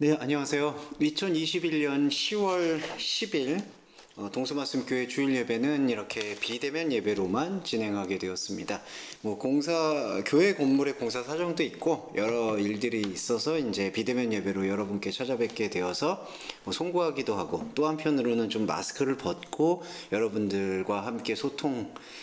네, 안녕하세요. 2021년 10월 10일 동서말씀교회 주일 예배는 이렇게 비대면 예배로만 진행하게 되었습니다. 교회 건물의 공사 사정도 있고 여러 일들이 있어서 이제 비대면 예배로 여러분께 찾아뵙게 되어서 송구하기도 하고, 또 한편으로는 좀 마스크를 벗고 여러분들과 함께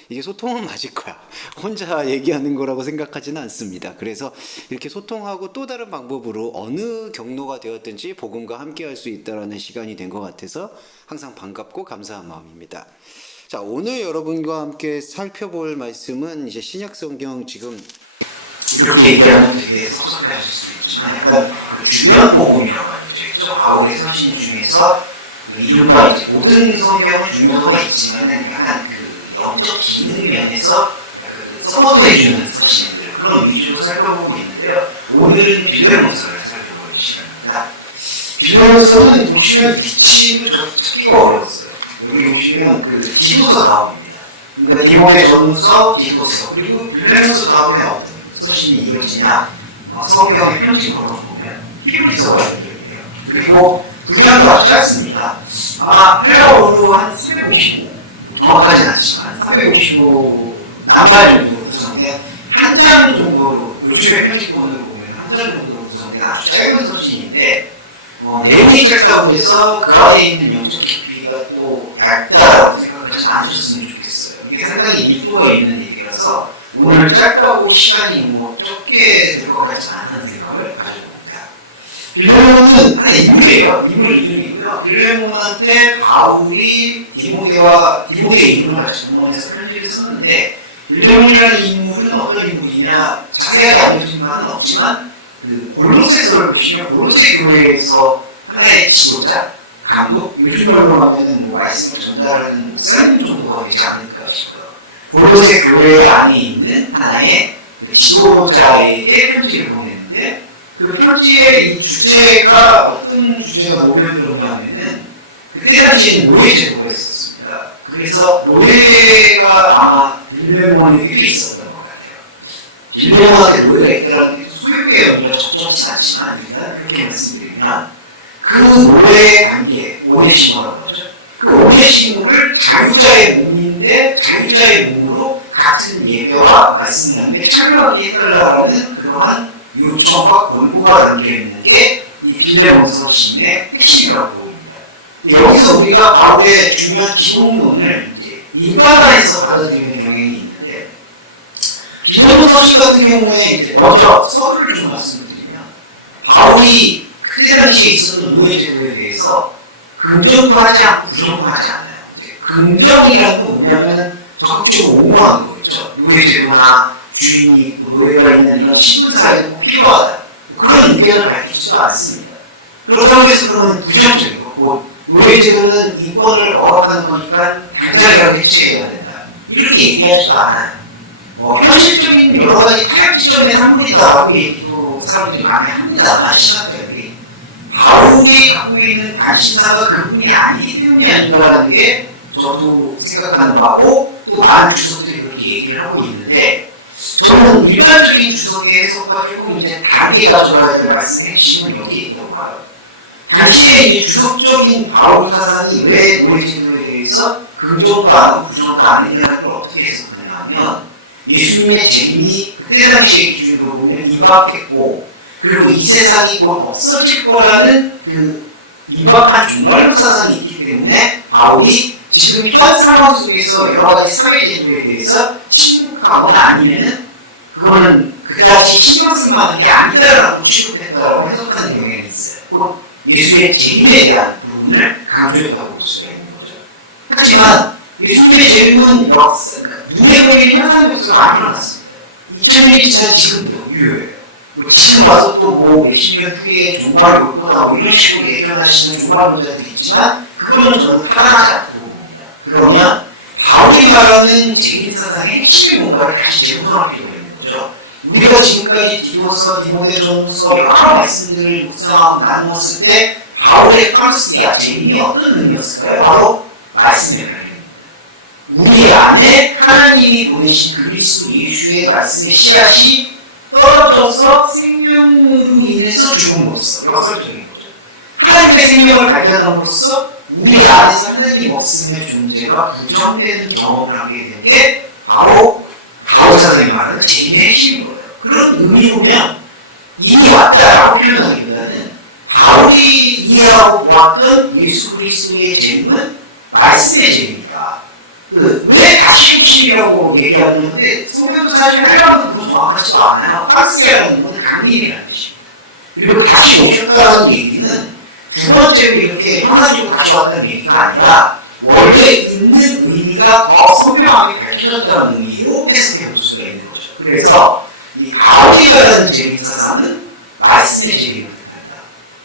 이게 소통은 맞을 거야. 혼자 얘기하는 거라고 생각하지는 않습니다. 그래서 이렇게 소통하고 또 다른 방법으로 어느 경로가 되었든지 복음과 함께 할 수 있다라는 시간이 된 것 같아서 항상 반갑고 감사한 마음입니다. 자, 오늘 여러분과 함께 살펴볼 말씀은 이제 신약 성경, 지금 이렇게 얘기하면 되게 섭섭해하실 수 있지만 약간 주변 복음이라고 하죠. 바울의 서신 중에서 이른바 이제 모든 성경은 중요도가 있지만은 약간 그 영적 기능 면에서 서포트해주는 서신들, 그런 위주로 살펴보고 있는데요. 오늘은 빌레몬서를 살펴보는 시간입니다. 빌레몬서는 보시면 위치도 좀 찾기가 어려웠어요. 여기 보시면 그 디도서 다음입니다. 그러니까 디모데 전서, 디도서, 그리고 빌레몬서 다음에 어떤 서신이 이어지냐, 성경의 편집으로 보면 히브리서가 연결돼요. 그리고 분량도 아주 짧습니다. 아마 헬라어로 한 355, 정확하진 않지만 355 단말 정도로 구성된 한 장 정도로, 요즘의 편집본으로 보면 한 장 정도로 구성된 아주 짧은 서신인데, 내용이 짧다고 해서 그 안에 있는 영적 깊이가 또 얇다라고 생각하지 않으셨으면 좋겠어요. 이게 상당히 밀도가 있는 얘기라서 오늘 짧다고 시간이 적게 될 것 같지 않다는 생각을 가지고 봅니다. 빌레몬은 한 인물이에요. 인물 이름이고요. 빌레몬한테 바울이 디모데의 이름을 같이 동원해서 편지를 썼는데, 빌레몬이라는 인물은 어떤 인물이냐 자세하게 알려진 바는 없지만, 골로새서를 보시면 골로새 교회에서 하나의 지도자, 감독, 요즘 말로 하면은 말씀을 전달하는 목사님 정도가 되지 않을까 싶어요. 골로새 교회 안에 있는 하나의 지도자에게 편지를 보냈는데, 그 편지의 이 주제가 어떤 주제가 녹여들었냐 하면은, 그때 당시에는 노예 제도가 있었습니다. 그래서 노예가 아마 빌레몬에게도 있었던 것 같아요. 빌레몬한테 노예가 있다는 게 소유의 의미가 적절치 않지만 일단 그렇게 말씀드리면, 그 노예의 관계, 오네시모라고 하죠. 그 오네시모를 자유자의 몸인데 자유자의 몸으로 같은 예배와 말씀 낭비에 참여하게 해달라는 그러한 요청과 권고가 담겨있는 게 이 빌레몬서 시인의 핵심이라고 보입니다. 여기서 우리가 바울의 중요한 기독론을 이제 인간화해서 받아들이는 경향이 있는데, 빌레몬서 시 같은 경우에 이제 먼저 서두를 좀 말씀드리면, 바울이 그때 당시에 있었던 노예 제도에 대해서 긍정도 하지 않고 부정도 하지 않아요. 긍정이라는 건 뭐냐면은 적극적으로 옹호하는 거겠죠. 노예 제도나 주인이 있고 노예가 있는 이런 신분 사회도 꼭 필요하다, 그런 의견을 밝히지도 않습니다. 그렇다고 해서 그러면 부정적이고, 노예 제도는 인권을 억압하는 거니까 당장이라도 해체해야 된다, 이렇게 얘기하지도 않아요. 현실적인 여러 가지 타협 지점의 산물이다라고 얘기도 사람들이 많이 합니다만, 신학자들이 바울이 갖고 있는 관심사가 그분이 아니기 때문이 아닌가라는 게 저도 생각하는 바고, 또 많은 주석들이 그렇게 얘기를 하고 있는데, 저는 일반적인 주석의 해석과 조금 이제 다르게 가져가야 될 말씀의 핵심은 여기에 있다고 봐요. 당시에 이제 주석적인 바울 사상이 왜 노예 제도에 대해서 긍정도 안 하고 부정도 안 했냐는 걸 어떻게 해석하냐면, 예수님의 재림이 그때 당시의 기준으로 보면 임박했고, 그리고 이 세상이 곧 없어질 거라는 그 임박한 종말론 사상이 있기 때문에 바울이 지금 현 상황 속에서 여러 가지 사회 제도에 대해서 침묵하거나 아니면은 그거는 그다지 신경 쓸 만한 게 아니다라고 취급했다라고 해석하는 경향이 있어요. 그럼 예수의 재림에 대한 부분을 강조했다고 볼 수가 있는 거죠. 하지만 예수님의 재림은 눈에 보이는 현상으로서 안 일어났습니다. 2000년이 지난 지금도 유효해요. 지금 와서 또 몇십 년 후에 종말이 올 거다 이런 식으로 예견하시는 종말론자들이 있지만, 그거는 저는 타당하지 않다고 봅니다. 그러면 바울이 말하는 재림 사상의 핵심이 뭔가를 다시 재구성할 필요가 있는 거죠. 우리가 지금까지 디모서, 디모데 전서 여러 말씀들을 묵상하고 나누었을 때 바울의 카루스야, 재림이 어떤 의미였을까요? 바로 말씀의 발견입니다. 우리 안에 하나님이 보내신 그리스도 예수의 말씀의 씨앗이 떨어져서 생명으로 인해서 죽음으로써 역설적인 거죠. 하나님의 생명을 발견함으로써 우리 안에서 하나님 없음의 존재가 부정되는 경험을 하게 된 게 바로 바울 사상이 말하는 재림의 핵심인 거예요. 그런 의미로 보면 이미 왔다라고 표현하기보다는 바울이 이해하고 보았던 예수 그리스도의 재림은 말씀의 재림이다. 왜 다시 오심이라고 얘기하는 건데 성경도 사실 헬라어는 그건 정확하지도 않아요. 파르세아라는 것은 강림이라는 뜻입니다. 그리고 다시 오셨다는 얘기는 두 번째로 이렇게 형상적으로 다시 왔다는 얘기가 아니라 원래 있는 의미가 더 선명하게 밝혀졌다는 의미로 해석해 볼 수가 있는 거죠. 그래서 이 바울이 말하는 재림 사상은 말씀의 재림을 뜻한다.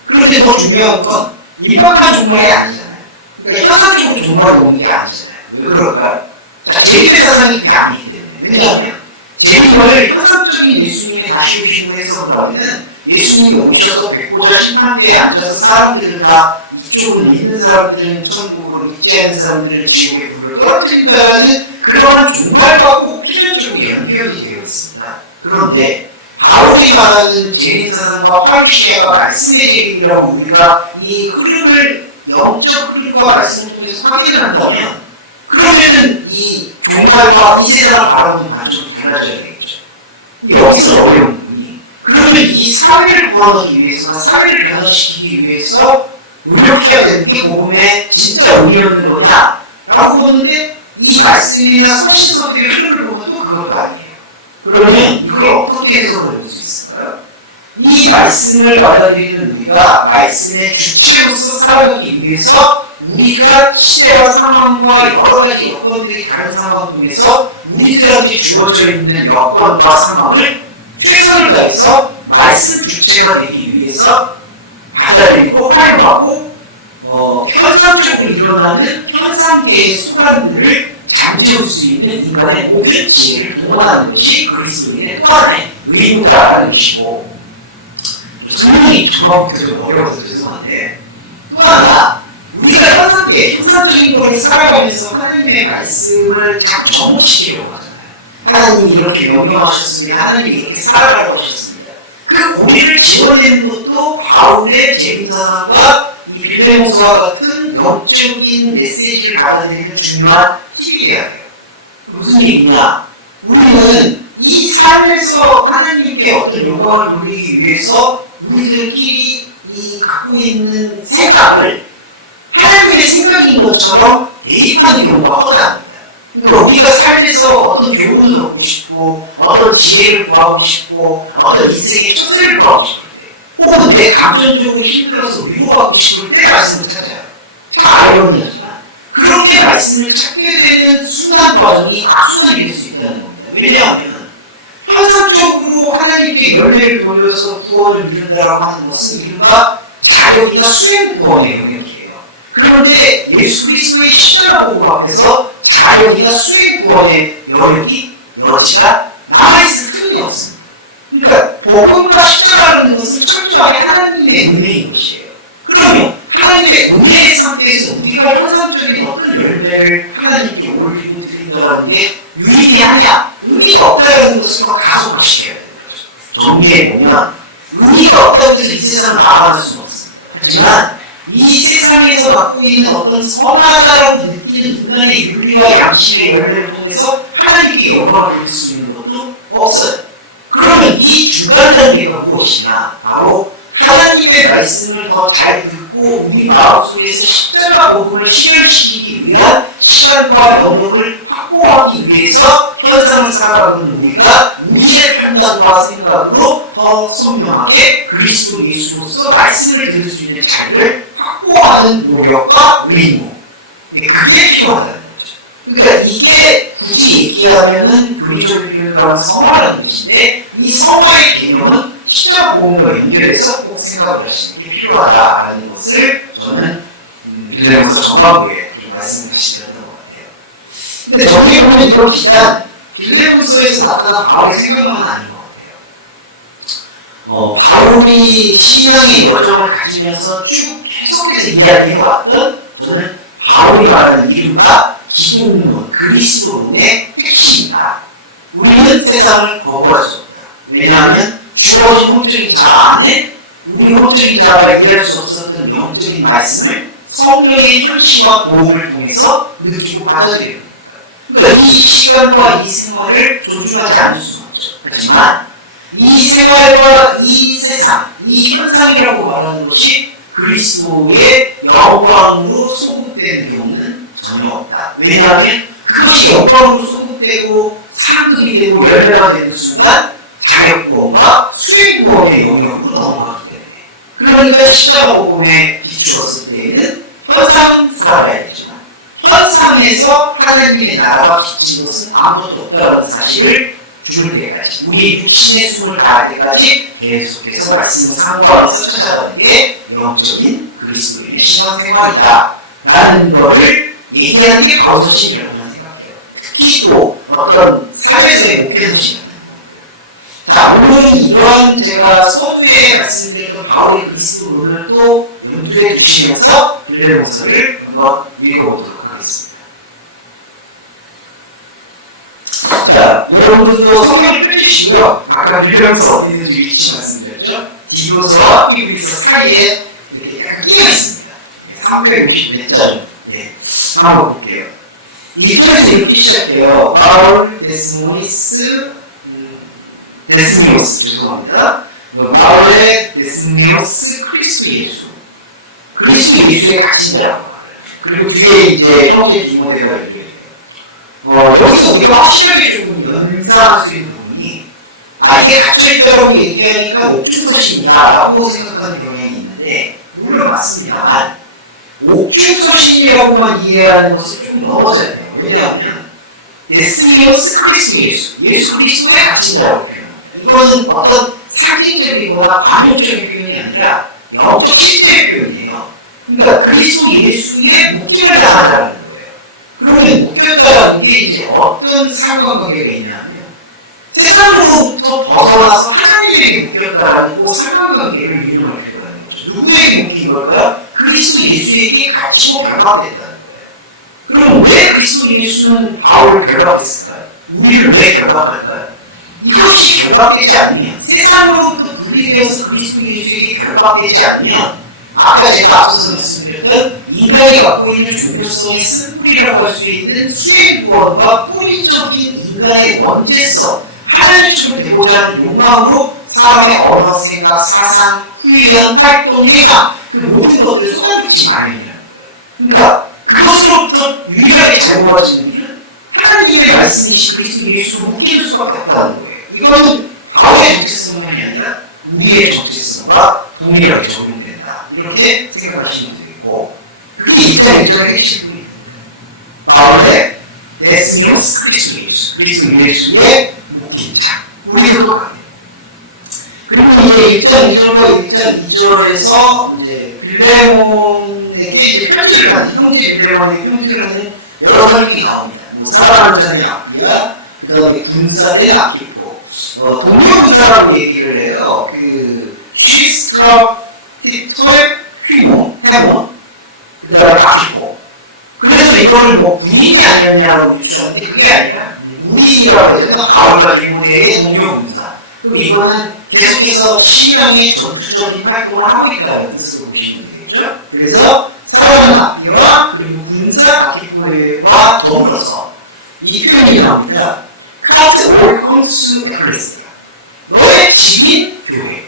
그런데 더 중요한 건 임박한 종말이 아니잖아요. 그러니까 현상적으로 종말이 오는 게 아니잖아요. 왜 그럴까요? 자, 재림의 사상이 그게 아니기 때문에. 왜냐하면 재림을 현상적인 예수님의 다시 오심으로 해석을 하면은 예수님이 오셔서 백보자 심판대에 앉아서 사람들을 다 이쪽은 믿는 사람들은 천국으로 믿지 않는 사람들은 지옥에 불을 떨어뜨린다라는 그러한 종말과 꼭 필연적으로 연결이 되어 있습니다. 그런데 바울이 말하는 재림 사상과 파르시아가 말씀의 재림이라고 우리가 이 흐름을 영적 흐름과 말씀을 통해서 확인을 한다면 그러면은 이 종말과 이 세상을 바라보는 관점도 달라져야 되겠죠. 여기서 어려운 부분이 그러면 이 사회를 구원하기 위해서나 사회를 변화시키기 위해서 노력해야 되는 게 복음의 진짜 의미였는 거냐라고 보는데 이 말씀이나 서신서들의 흐름을 보면 또 그것도 아니에요. 그러면 이걸 어떻게 해석을 해볼 수 있을까요? 이 말씀을 받아들이는 우리가 말씀의 주체로서 살아가기 위해서 우리가 시대와 상황과 여러 가지 여건들이 다른 상황 중에서 우리들한테 주어져 있는 여건과 상황을 최선을 다해서 말씀 주체가 되기 위해서 받아들이고 활용하고 현상적으로 일어나는 현상계의 소란들을 잠재울 수 있는 인간의 모든 지혜를 동원하는 것이 그리스도인의 또 하나의 의무다라는 것이고 설명이 저번부터 좀 어려워서 죄송한데 또 하나 우리가 현상적인 거를 살아가면서 하나님의 말씀을 자꾸 접목시키려고 하잖아요. 하나님이 이렇게 명령하셨습니다. 하나님이 이렇게 살아가라고 하셨습니다. 그 고리를 지어내는 것도 바울의 재림사상과 이 빌레몬서와 같은 영적인 메시지를 받아들이는 중요한 팁이 돼야 돼요. 무슨 얘기냐? 우리는 이 삶에서 하나님께 어떤 영광을 돌리기 위해서 우리들끼리 이 갖고 있는 생각을 하나님의 생각인 것처럼 대입하는 경우가 허다합니다. 그러니까 우리가 삶에서 어떤 교훈을 얻고 싶고 어떤 지혜를 구하고 싶고 어떤 인생의 처세를 구하고 싶을 때 혹은 내 감정적으로 힘들어서 위로받고 싶을 때 말씀을 찾아요. 다 아이러니하지만 그렇게 말씀을 찾게 되는 순한 과정이 악순환이 될 수 있다는 겁니다. 왜냐하면 현상적으로 하나님께 열매를 돌려서 구원을 이룬다라고 하는 것은 이른바 자력이나 수행 구원의 영역이에요. 그런데 예수 그리스도의 십자가 복음 앞에서 자력이나 수행 구원의 영역이 여지가 남아있을 틈이 없습니다. 그러니까 복음과 십자가라는 것은 철저하게 하나님의 은혜인 것이에요. 그러면 하나님의 은혜의 상태에서 우리가 현상적인 어떤 열매를 하나님께 올리고 드린다는 게 유의미하냐? 의미가 없다는 것을 더 가속화시켜야 되는 거죠. 정리해 보면 의미가 없다고 해서 이 세상을 막아낼 수는 없습니다. 하지만 이 세상에서 갖고 있는 어떤 선하다라고 느끼는 인간의 윤리와 양심의 열매를 통해서 하나님께 영광을 돌릴 수 있는 것도 없어요. 그러면 이 중간 단계가 무엇이냐? 바로 하나님의 말씀을 더 잘 듣고 우리 마음속에서 십자가 복음을 실현시키기 위한 시간과 영역을 확보하기 위해서 현상을 살아가는 우리가 우리의 판단과 생각으로 더 선명하게 그리스도 예수로서 말씀을 들을 수 있는 자리를 확보하는 노력과 의무, 그게 필요하다는 거죠. 그러니까 이게 굳이 얘기하면은 교리적인 표현을 하면 성화라는 것인데 이 성화의 개념은 십자가 복음과 연결해서 꼭 생각을 하시는 게 필요하다라는 것을 저는 빌레몬서 전반부에 좀 말씀을 다시 드렸던 것 같아요. 근데 정리해보면 이건 비단 빌레몬서에서 나타난 바울의 생각만은 아닌 것 같아요. 바울이 신앙의 여정을 가지면서 쭉 계속해서 이야기해왔던 저는 바울이 말하는 이른바 기독론, 그리스도론의 핵심이다. 우리는 세상을 거부할 수 없다. 왜냐하면 주어진 혼적인 자 안에 우리 혼적인 자가 이해할 수 없었던 영적인 말씀을 성령의 현시와 도움을 통해서 느끼고 받아들여야 됩니다. 그러니까 이 시간과 이 생활을 존중하지 않을 수는 없죠. 하지만 이 생활과 이 세상, 이 현상이라고 말하는 것이 그리스도의 영광으로 소급되는 경우는 전혀 없다. 왜냐하면 그것이 영광으로 소급되고 상급이 되고 열매가 되는 순간 자력구원과 수행구원의 영역으로 넘어가기 때문에, 그러니까 십자가 복음에 비추었을 때에는 현상은 살아가야 되지만 현상에서 하나님의 나라가 빚진 것은 아무것도 없다라는 사실을 죽을 때까지, 우리 육신의 숨을 다할 때까지 계속해서 말씀을 상고하면서 찾아가는 게 영적인 그리스도인의 신앙생활이다 라는 것을 얘기하는 게 바울서신이라고 저는 생각해요. 특히 또 어떤 삶에서의 목회서신 같은 거. 자, 오늘은 이러한 제가 서두에 말씀드렸던 바울의 그리스도론을 또 염두에 두시면서 빌레몬서를 한번 읽어보도록 하겠습니다. 자, 여러분들도 성경을 펼치시고요. 아까 빌레몬서 어디 있는지 위치 말씀드렸죠? 디도서와 히브리서 사이에 이렇게 약간 끼어 있습니다. 350년짜리. 네, 한번 볼게요. 1절에서 이렇게 시작해요. 바울 데스모니스 데스미오스, 죄송합니다. 바울의 데스미오스 그리스도 예수. 그리스도 예수의 갇힌 자라고 말해요. 그리고 뒤에 이제 형제 디모데가 연결돼요. 여기서 우리가 확실하게 조금 연상할 수 있는 부분이, 이게 갇혀있다라고 얘기하니까 옥중서신이다라고 생각하는 경향이 있는데, 물론 맞습니다만 옥중서신이라고만 이해하는 것은 조금 넘어져야 돼요. 왜냐하면 데스미오스 그리스도 예수 그리스도의 갇힌 자라고 표현합니다. 이거는 어떤 상징적이거나 관용적인 표현이 아니라 영적 실제의 표현이에요. 그러니까 그리스도 예수의 묶임을 당한 자라는 거예요. 그러면 묶였다라는 게 이제 어떤 상관관계가 있냐면, 세상으로부터 벗어나서 하나님에게 묶였다라는 그 상관관계를 유념할 필요가 있는 거죠. 누구에게 묶인 걸까요? 그리스도 예수에게 갇히고 결박됐다는 거예요. 그럼 왜 그리스도 예수는 바울을 결박했을까요? 우리를 왜 결박할까요? 이것이 결박되지 않으면, 세상으로부터 분리되어서 그리스도 예수에게 결박되지 않으면, 아까 제가 앞서서 말씀드렸던 인간이 갖고 있는 종교성의 쓴뿌리라고 할 수 있는 수행구원과 뿌리적인 인간의 원죄성, 하나님처럼 되고자 하는 욕망으로 사람의 언어, 생각, 사상, 훈련, 활동, 행함, 그 모든 것들을 쏟아붓지 마련이라는 거예요. 그러니까 그것으로부터 유일하게 자유로워지는 일은 하나님의 말씀이신 그리스도 예수로 묶이는 수밖에 없다는 거예요. 이거는 바울의 정체성만이 아니라 우리의 정체성과 동일하게 적용된다, 이렇게 생각하시면 되겠고, 그게 1장 1절의 핵심입니다. 바울의 데스미오스 그리스도 예수의 묶인 자, 우리도 똑같아요. 그리고 이제 1장 2절과 1장 2절에서 이제 빌레몬에게 이제 편지를 하는, 형제 빌레몬에게 편지를 하는 여러 설명이 나옵니다. 뭐 사랑하는 자의 아프리아, 그 다음에 군사의 아키포, 동료 군사라고 얘기를 해요. 그 휘스트라 티토의 해몬, 그 다음에 아키포. 그래서 이거를 뭐 군인이 아니었냐라고 유추하는데 그게 아니라 무기라고 해서 바울과 디모데의 동료 군사. 그럼 이거는 계속해서 신앙의 전투적인 활동을 하고 있다는 뜻으로 보시면 되겠죠. 그래서 사랑하는 아키와 그리고 군사 아키포와 더불어서 이 표현이 나옵니다. 카트 올콘스 에클레스티아, 너의 집인 교회.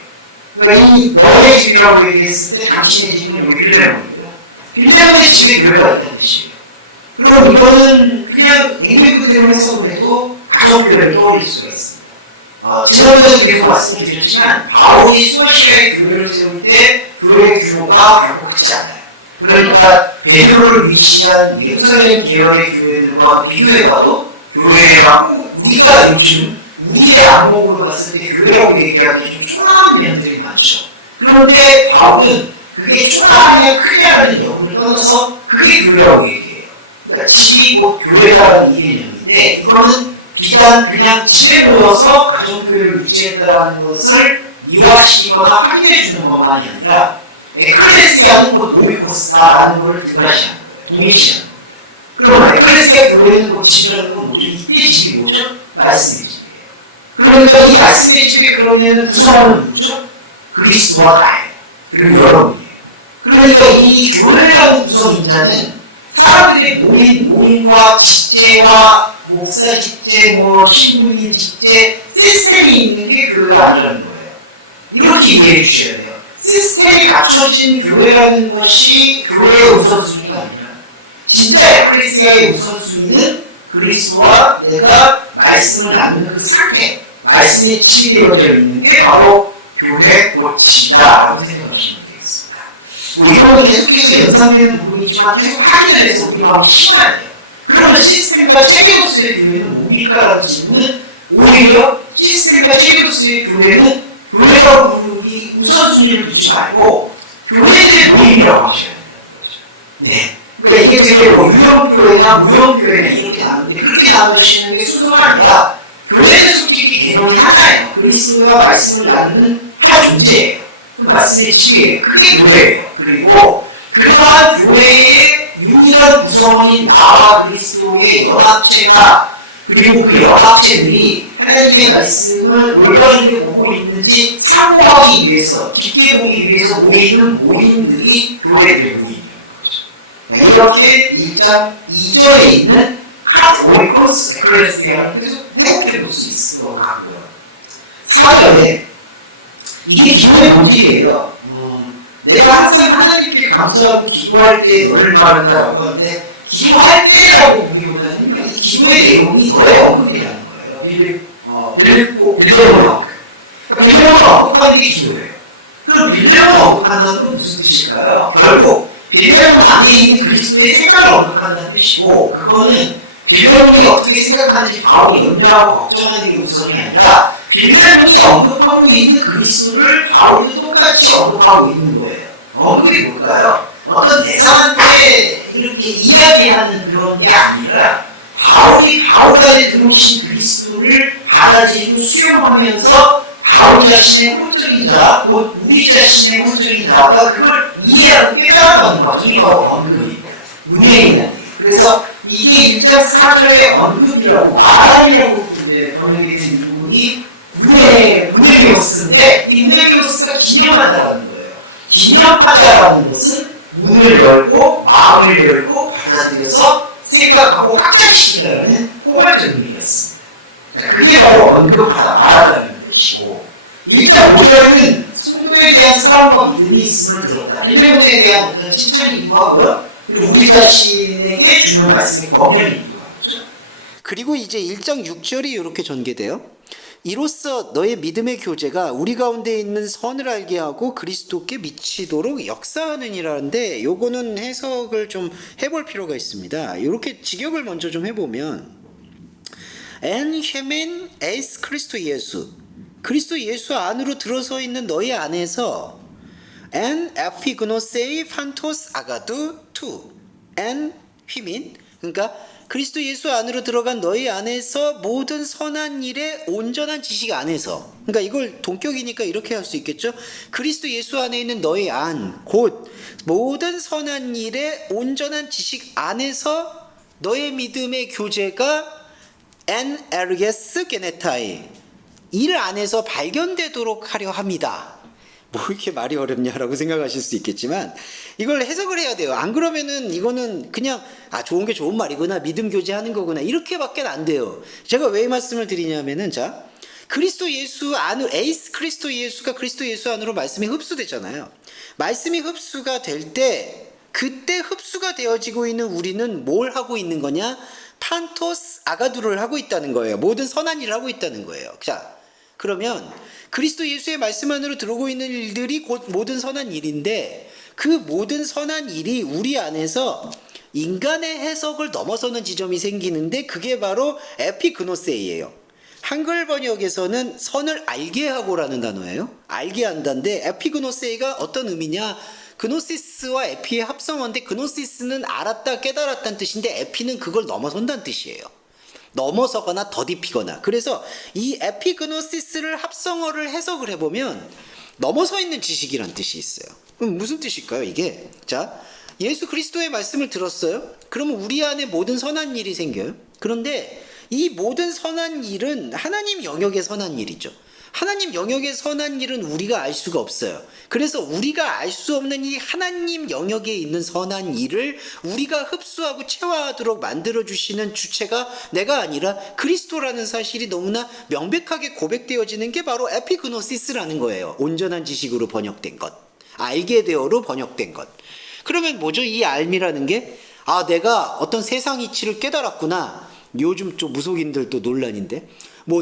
그러니까 이 너의 집이라고 얘기했을 때 당신의 집은 여기 빌레몬이고요. 빌레몬의 집에 교회가 있다는 뜻이에요. 그럼 이거는 그냥 액면 그대로 해석을 해도 가정교회를 떠올릴 수가 있습니다. 지난번에도 계속 말씀을 드렸지만 바울이 소아시아의 교회를 세울 때 교회의 규모가 결코 크지 않아요. 그러니까 베드로를 위치한 예루살렘 계열의 교회들과 비교해봐도 교회라고 우리가 요즘 우리의 안목으로 봤을 때 교회라고 얘기하기에 좀 초라한 면들이 많죠. 그런데 바울은 그게 초라하냐 크냐라는 여부를 떠나서 그게 교회라고 얘기해요. 그러니까 집이 곧 교회다라는 이 개념인데, 이거는 비단 그냥 집에 모여서 가정교회를 유지했다라는 것을 미화시키거나 확인해주는 것만이 아니라 에클레시아는 곧 노이코스다라는 것을 등한시하는 거예요. 동일시하는 거예요. 그러면 에클레시아 교회는 곧 집이라는 건 뭐죠? 이때 집이 뭐죠? 말씀의 집이에요. 그러니까 이 말씀의 집에 그러면은 구성원은 누구죠? 그리스도와 나예요. 그리고 여러분이에요. 그러니까 이 교회라는 구성인자는 사람들의 모임과 직제와 목사 직제, 신부님 직제, 시스템이 있는 게 교회가 아니라는 거예요. 이렇게 이해해 주셔야 돼요. 시스템이 갖춰진 교회라는 것이 교회의 우선순위가 아니라 진짜 에클레시아의 우선순위는 그리스도와 내가 말씀을 나누는 그 상태, 말씀에 치유되어져 있는 게 바로 교회 곧 집이다라고 생각하시면 되겠습니다. 이거는 계속해서 연상되는 부분이지만 계속 확인을 해서 우리가 한번 심어야 돼요. 그러면 시스템과 체계로서의 교회는 뭡니까라는 질문은 오히려 시스템과 체계로서의 교회는 교회라고 부르기 우선순위를 두지 말고 교회들의 모임이라고 하셔야 된다는 거죠. 네. 그러니까 이게 되게 유형교회나 무형교회나 이렇게 나누는데 그렇게 나누시는 게 순서가 아니라 교회는 솔직히 개념이 하나예요. 그리스도와 말씀을 나누는 한 존재예요. 그 말씀의 집이에요. 그게 교회예요. 그리고 그러한 교회의 유일한 구성원인 나와 그리스도의 연합체가 그리고 그 연합체들이 하나님의 말씀을 올바르게 보고 있는지 참고하기 위해서 깊게 보기 위해서 모이는 모임들이 교회들의 모임이에요. 이렇게 1장 2절에 있는 카토리코스 에클레시아를 계속 회복해 볼 수 있을 것 같고요. 4절에 이게 기도의 본질이에요. 내가 항상 하나님께 감사하고 기도할 때 너를 바란다라고 하는데 기도할 때라고 보기보다는요, 이 기도의 내용이 너의 언급이라는 거예요. 빌레몬 언급. 그러니까 빌레몬을 언급하는 게 기도예요. 그럼 빌레몬을 언급한다는 건 무슨 뜻일까요? 결국 빌레몬 안에 있는 그리스도의 생각을 언급한다는 뜻이고, 그거는 빌레몬이 어떻게 생각하는지 바울이 염려하고 걱정하는 게 우선이 아니라 빌레몬이 언급하고 있는 그리스도를 바울도 똑같이 언급하고 있는 거예요. 언급이 뭘까요? 어떤 대상한테 이렇게 이야기하는 그런 게 아니라 바울이 바울 안에 들어오신 그리스도를 받아들이고 수용하면서 바울 자신의 혼적인 자, 곧 우리 자신의 혼적인 자가 그걸 이해하고 깨달아가는 과정이 바로 언급입니다. 문예인한테. 그래서 이게 1장 4절의 언급이라고 아람이라고 번역이 된 이 부분이 무네미오스인데 이 무네미오스가 기념하다라는 거예요. 기념하다라는 것은 문을 열고 마음을 열고 받아들여서 생각하고 확장시키다라는 포괄적 의미가 있습니다. 그게 바로 언급하다, 말하다는 뜻이고 1장 5절은 성도에 대한 사랑과 믿음이 있음을 들었다. 빌레몬에 대한 어떤 칭찬이기도 하고요. 그리고 우리 자신에게 주는 말씀이 권면이기도 하죠. 그리고 이제 1장 6절이 이렇게 전개돼요. 이로써 너의 믿음의 교제가 우리 가운데 있는 선을 알게 하고 그리스도께 미치도록 역사하느니라는데 요거는 해석을 좀 해볼 필요가 있습니다. 이렇게 직역을 먼저 좀 해보면 En hemen eis 그리스도 예수 그리스도 예수 안으로 들어서 있는 너희 안에서 En epignosei phantos agadu tu En 휘민 그러니까 그리스도 예수 안으로 들어간 너희 안에서 모든 선한 일에 온전한 지식 안에서 그러니까 이걸 동격이니까 이렇게 할 수 있겠죠. 그리스도 예수 안에 있는 너희 안 곧 모든 선한 일에 온전한 지식 안에서 너의 믿음의 교제가 엔 에르게스 게네타이 일 안에서 발견되도록 하려 합니다. 뭐 이렇게 말이 어렵냐라고 생각하실 수 있겠지만 이걸 해석을 해야 돼요. 안 그러면은 이거는 그냥 좋은 게 좋은 말이구나 믿음 교제하는 거구나 이렇게밖에 안 돼요. 제가 왜 이 말씀을 드리냐면은 자 그리스도 예수 안으로 에이스 그리스도 예수가 그리스도 예수 안으로 말씀이 흡수되잖아요. 말씀이 흡수가 될 때 그때 흡수가 되어지고 있는 우리는 뭘 하고 있는 거냐? 판토스 아가두를 하고 있다는 거예요. 모든 선한 일을 하고 있다는 거예요. 자 그러면 그리스도 예수의 말씀 안으로 들어오고 있는 일들이 곧 모든 선한 일인데 그 모든 선한 일이 우리 안에서 인간의 해석을 넘어서는 지점이 생기는데 그게 바로 에피그노세이예요. 한글 번역에서는 선을 알게 하고라는 단어예요. 알게 한다인데 에피그노세이가 어떤 의미냐? 그노시스와 에피의 합성어인데 그노시스는 알았다 깨달았다는 뜻인데 에피는 그걸 넘어선다는 뜻이에요. 넘어서거나 더딥히거나. 그래서 이 에피그노시스를 합성어를 해석을 해보면 넘어서 있는 지식이란 뜻이 있어요. 그럼 무슨 뜻일까요 이게? 자 예수 그리스도의 말씀을 들었어요. 그러면 우리 안에 모든 선한 일이 생겨요. 그런데 이 모든 선한 일은 하나님 영역의 선한 일이죠. 하나님 영역의 선한 일은 우리가 알 수가 없어요. 그래서 우리가 알 수 없는 이 하나님 영역에 있는 선한 일을 우리가 흡수하고 체화하도록 만들어주시는 주체가 내가 아니라 그리스도라는 사실이 너무나 명백하게 고백되어지는 게 바로 에피그노시스라는 거예요. 온전한 지식으로 번역된 것, 알게 되어로 번역된 것. 그러면 뭐죠? 이 알미라는 게 내가 어떤 세상 이치를 깨달았구나. 요즘 좀 무속인들도 논란인데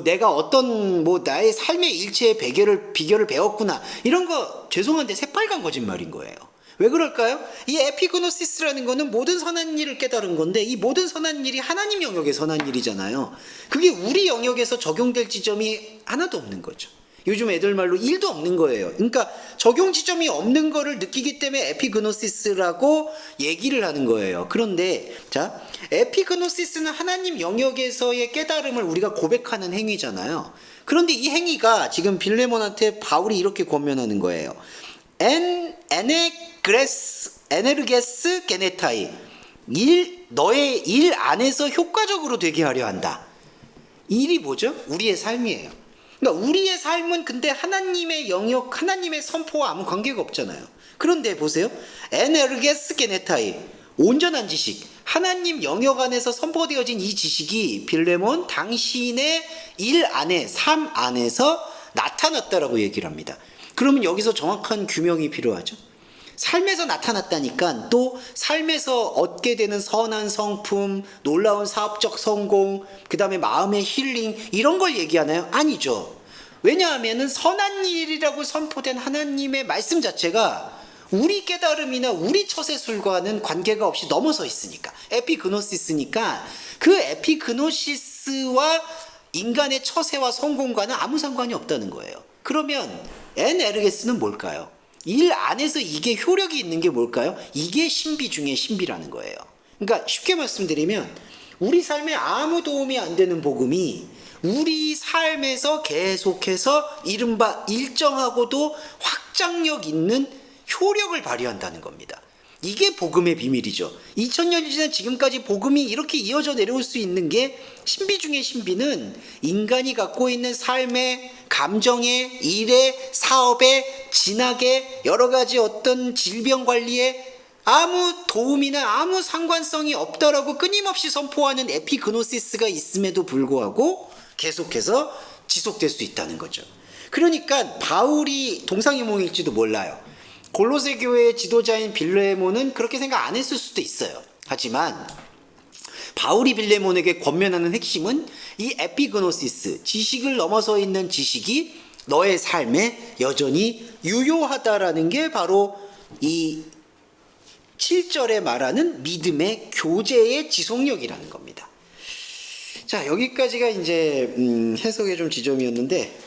내가 어떤 나의 삶의 일체의 비결을 배웠구나. 이런 거 죄송한데 새빨간 거짓말인 거예요. 왜 그럴까요? 이 에피그노시스라는 거는 모든 선한 일을 깨달은 건데 이 모든 선한 일이 하나님 영역의 선한 일이잖아요. 그게 우리 영역에서 적용될 지점이 하나도 없는 거죠. 요즘 애들 말로 1도 없는 거예요. 그러니까 적용 지점이 없는 거를 느끼기 때문에 에피그노시스라고 얘기를 하는 거예요. 그런데 자, 에피그노시스는 하나님 영역에서의 깨달음을 우리가 고백하는 행위잖아요. 그런데 이 행위가 지금 빌레몬한테 바울이 이렇게 권면하는 거예요. 에네르게스 게네타이, 너의 일 안에서 효과적으로 되게 하려 한다. 일이 뭐죠? 우리의 삶이에요. 그러니까 우리의 삶은 근데 하나님의 영역, 하나님의 선포와 아무 관계가 없잖아요. 그런데 보세요. 에네르게스 게네타이, 온전한 지식, 하나님 영역 안에서 선포되어진 이 지식이 빌레몬 당신의 일 안에, 삶 안에서 나타났다라고 얘기를 합니다. 그러면 여기서 정확한 규명이 필요하죠. 삶에서 나타났다니까 또 삶에서 얻게 되는 선한 성품, 놀라운 사업적 성공, 그 다음에 마음의 힐링 이런 걸 얘기하나요? 아니죠. 왜냐하면 선한 일이라고 선포된 하나님의 말씀 자체가 우리 깨달음이나 우리 처세술과는 관계가 없이 넘어서 있으니까 에피그노시스니까 그 에피그노시스와 인간의 처세와 성공과는 아무 상관이 없다는 거예요. 그러면 에네르게스는 뭘까요? 일 안에서 이게 효력이 있는 게 뭘까요? 이게 신비 중에 신비라는 거예요. 그러니까 쉽게 말씀드리면 우리 삶에 아무 도움이 안 되는 복음이 우리 삶에서 계속해서 이른바 일정하고도 확장력 있는 효력을 발휘한다는 겁니다. 이게 복음의 비밀이죠. 2000년이 지난 지금까지 복음이 이렇게 이어져 내려올 수 있는 게 신비 중의 신비는 인간이 갖고 있는 삶의 감정에, 일에, 사업에, 진학에, 여러 가지 어떤 질병 관리에 아무 도움이나 아무 상관성이 없다라고 끊임없이 선포하는 에피그노시스가 있음에도 불구하고 계속해서 지속될 수 있다는 거죠. 그러니까 바울이 동상이몽일지도 몰라요. 골로새 교회의 지도자인 빌레몬은 그렇게 생각 안 했을 수도 있어요. 하지만 바울이 빌레몬에게 권면하는 핵심은 이 에피그노시스, 지식을 넘어서 있는 지식이 너의 삶에 여전히 유효하다라는 게 바로 이 7절에 말하는 믿음의 교제의 지속력이라는 겁니다. 자, 여기까지가 이제 해석의 좀 지점이었는데